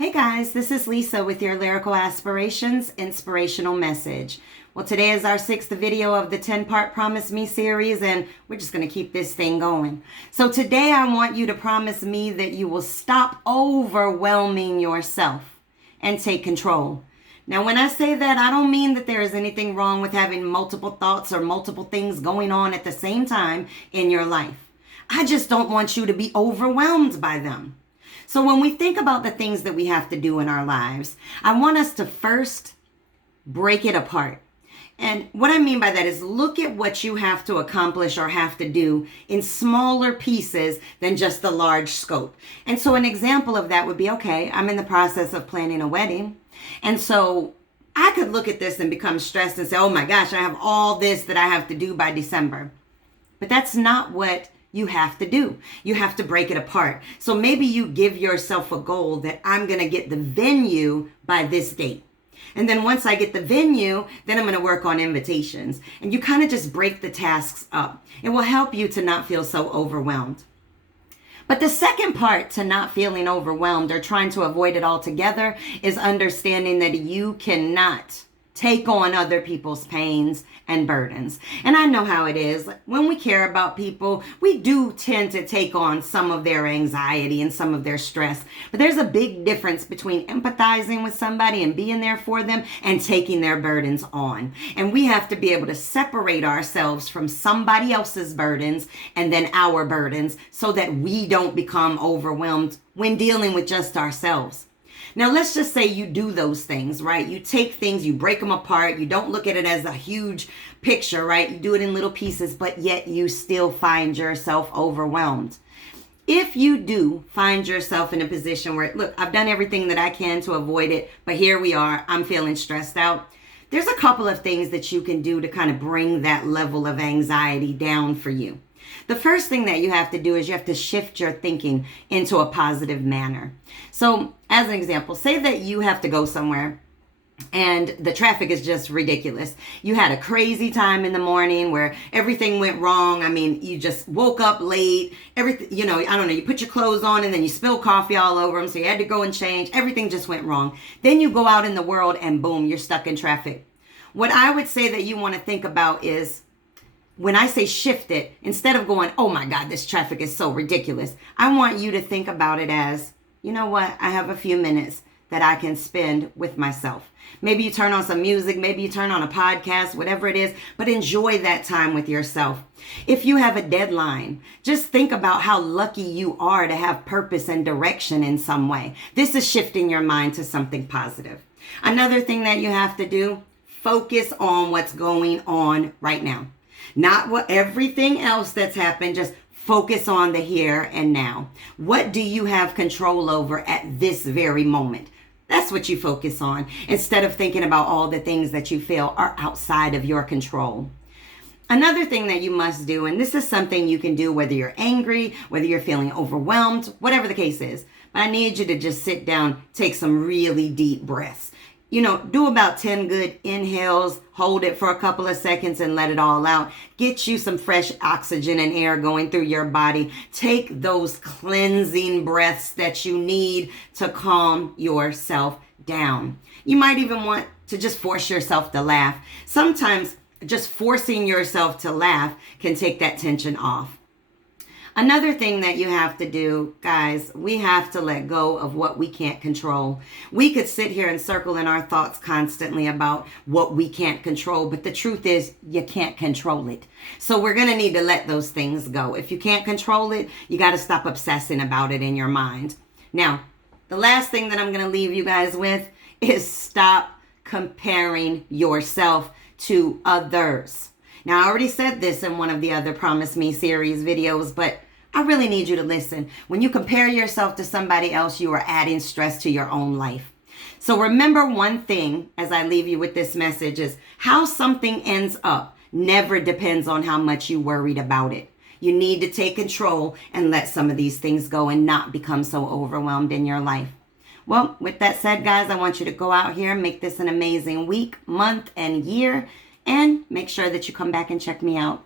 Hey guys, this is Lisa with your Lyrical Aspirations Inspirational Message. Well, today is our 6th video of the 10-part Promise Me series, and we're just going to keep this thing going. So today I want you to promise me that you will stop overwhelming yourself and take control. Now, when I say that, I don't mean that there is anything wrong with having multiple thoughts or multiple things going on at the same time in your life. I just don't want you to be overwhelmed by them. So when we think about the things that we have to do in our lives, I want us to first break it apart. And what I mean by that is look at what you have to accomplish or have to do in smaller pieces than just the large scope. And so an example of that would be, okay, I'm in the process of planning a wedding. And so I could look at this and become stressed and say, oh my gosh, I have all this that I have to do by December. But that's not what you have to do. You have to break it apart. So maybe you give yourself a goal that I'm going to get the venue by this date. And then once I get the venue, then I'm going to work on invitations. And you kind of just break the tasks up. It will help you to not feel so overwhelmed. But the second part to not feeling overwhelmed or trying to avoid it altogether is understanding that you cannot take on other people's pains and burdens. And I know how it is. When we care about people, we do tend to take on some of their anxiety and some of their stress. But there's a big difference between empathizing with somebody and being there for them and taking their burdens on. And we have to be able to separate ourselves from somebody else's burdens and then our burdens so that we don't become overwhelmed when dealing with just ourselves. Now, let's just say you do those things, right? You take things, you break them apart. You don't look at it as a huge picture, right? You do it in little pieces, but yet you still find yourself overwhelmed. If you do find yourself in a position where, look, I've done everything that I can to avoid it, but here we are, I'm feeling stressed out. There's a couple of things that you can do to kind of bring that level of anxiety down for you. The first thing that you have to do is you have to shift your thinking into a positive manner. So as an example, say that you have to go somewhere and the traffic is just ridiculous. You had a crazy time in the morning where everything went wrong. I mean, you just woke up late, everything, I don't know, you put your clothes on and then you spill coffee all over them. So you had to go and change. Everything just went wrong. Then you go out in the world and boom, you're stuck in traffic. What I would say that you want to think about is, when I say shift it, instead of going, oh my God, this traffic is so ridiculous, I want you to think about it as, you know what, I have a few minutes that I can spend with myself. Maybe you turn on some music, maybe you turn on a podcast, whatever it is, but enjoy that time with yourself. If you have a deadline, just think about how lucky you are to have purpose and direction in some way. This is shifting your mind to something positive. Another thing that you have to do, focus on what's going on right now. Not what everything else that's happened, just focus on the here and now. What do you have control over at this very moment? That's what you focus on instead of thinking about all the things that you feel are outside of your control. Another thing that you must do, and this is something you can do whether you're angry, whether you're feeling overwhelmed, whatever the case is, but I need you to just sit down, take some really deep breaths. Do about 10 good inhales, hold it for a couple of seconds and let it all out. Get you some fresh oxygen and air going through your body. Take those cleansing breaths that you need to calm yourself down. You might even want to just force yourself to laugh. Sometimes just forcing yourself to laugh can take that tension off. Another thing that you have to do, guys, we have to let go of what we can't control. We could sit here and circle in our thoughts constantly about what we can't control, but the truth is you can't control it. So we're going to need to let those things go. If you can't control it, you got to stop obsessing about it in your mind. Now, the last thing that I'm going to leave you guys with is stop comparing yourself to others. Now, I already said this in one of the other Promise Me series videos, but I really need you to listen. When you compare yourself to somebody else, you are adding stress to your own life. So remember one thing as I leave you with this message is how something ends up never depends on how much you worried about it. You need to take control and let some of these things go and not become so overwhelmed in your life. Well, with that said, guys, I want you to go out here and make this an amazing week, month, and year. And make sure that you come back and check me out